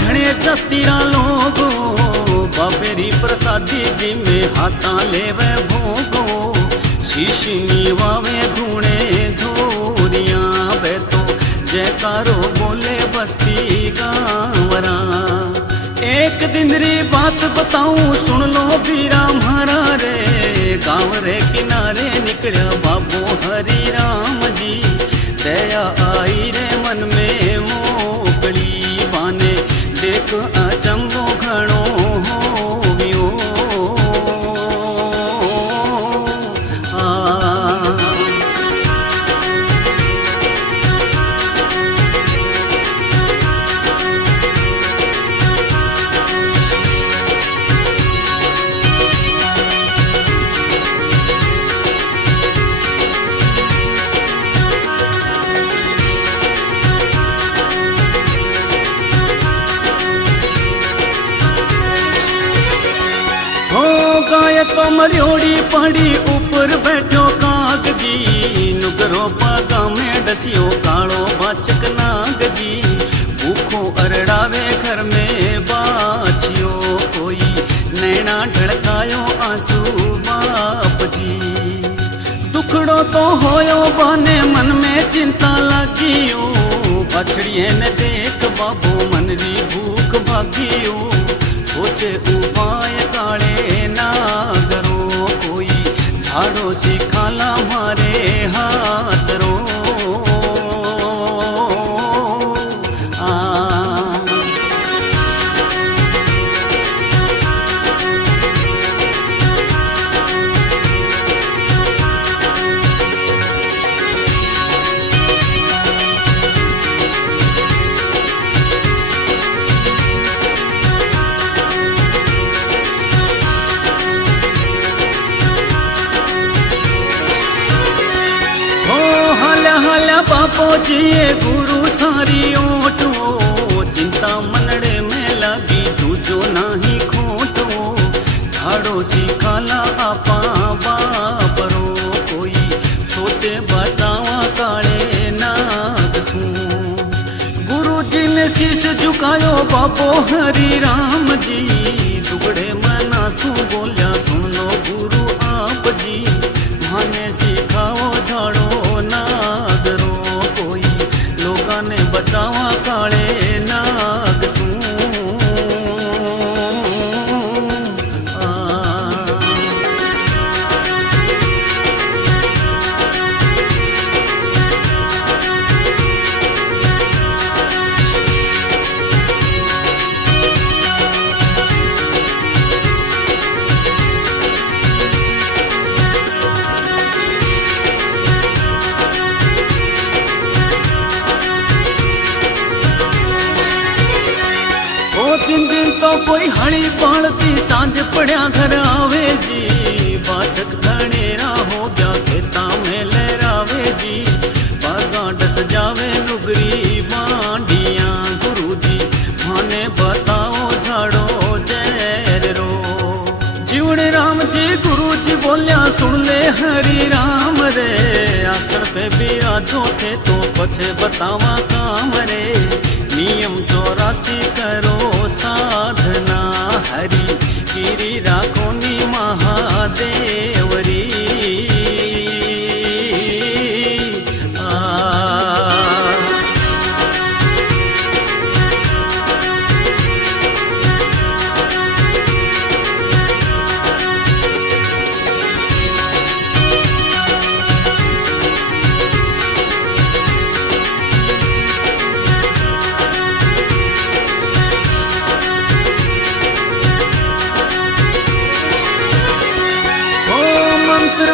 घणे जतीरा लोगो बाबेरी प्रसादी जी में हाथा लेवे भोगो शीशनी वावे धूणे धोरिया बैतो जयकारो बोले बस्ती गांवरा। एक दिन री बात बताऊं सुन लो बीरा म्हारा रे गांव रे किनारे निकलिया बाबू हरि राम जी दया आई रे मन में मोकली बाने देख अचंबो घणो होवियो। गाय तो मरियोड़ी पड़ी ऊपर बैठो काग जी नुगरो पागा में डसियो कालो बाचक नाग जी भूखो अरड़ावे घर में बाछियो कोई नैना ढड़कायो आंसू बाप जी। दुखड़ो तो होयो बाने मन में चिंता लागियो बछड़िए ने देख बाबू मन री भूख भागियो सोचे उपाय काले नागरो कोई झाड़ो सिखाला मारे हाथ रो। बापो जिए गुरु सारी ओटो चिंता मनड़े में लगी दूजो नाही खोटो झाड़ो सिखाला आपा बापरो कोई सोचे बतावा काले नाग सू। गुरु जी ने शीश झुकायो बापो हरि राम जी दुगड़े मना सू बोलिया सुन लो गुरु आप जी माने सिखाओ झाड़ो नागरो ने बचावा काले नाग सू। दिन दिन तो कोई हड़ी बालती सांझ पड़िया घर आवे जी बाचक धनेरा हो गया खेता में लहरावे जी बागा डस जावे नुगरी बांडिया गुरु जी माने बताओ झाड़ो जैर रो। जीवड़े राम जी गुरु जी बोलिया सुन ले हरि राम रे आसर पे बिराजो थे तो पछे बतावा काम रे नियम 84 करो साधना हरि गिरी राखोनी महादेवरी।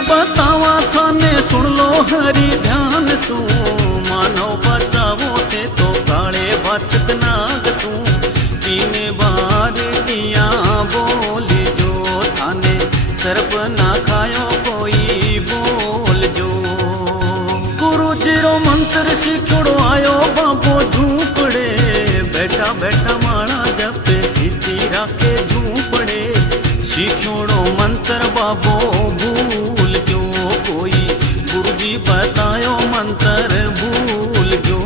बतावा थाने सुन लो हरि ध्यान सू मानो बचावो थे तो काले बाचक नाग सू 3 बार दिया बोल जो थाने सर्प ना खायो कोई बोल जो। गुरु जी रो मंत्र सीखड़ो आयो बाबो झूपड़े बैठा बैठा माणा जपे सीधी राखे झूपड़े सीखोड़ो मंत्र बाबो भूल जो कोई गुरुजी बतायो मंत्र भूल जो।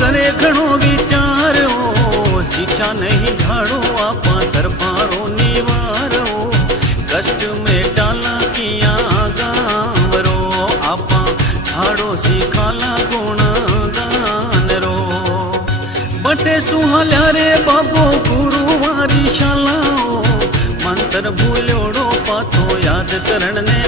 करे घणो विचारो शिक्षा नहीं झाड़ो आपा सरपारो निवारो कष्ट में डाला किया गावरो आपा झाड़ो सिखाला गुण गान रो बटे सुहाल्या रे बाबो गुरुवारी शालाओ मंत्र भूल्योड़ो पाछो याद करण ने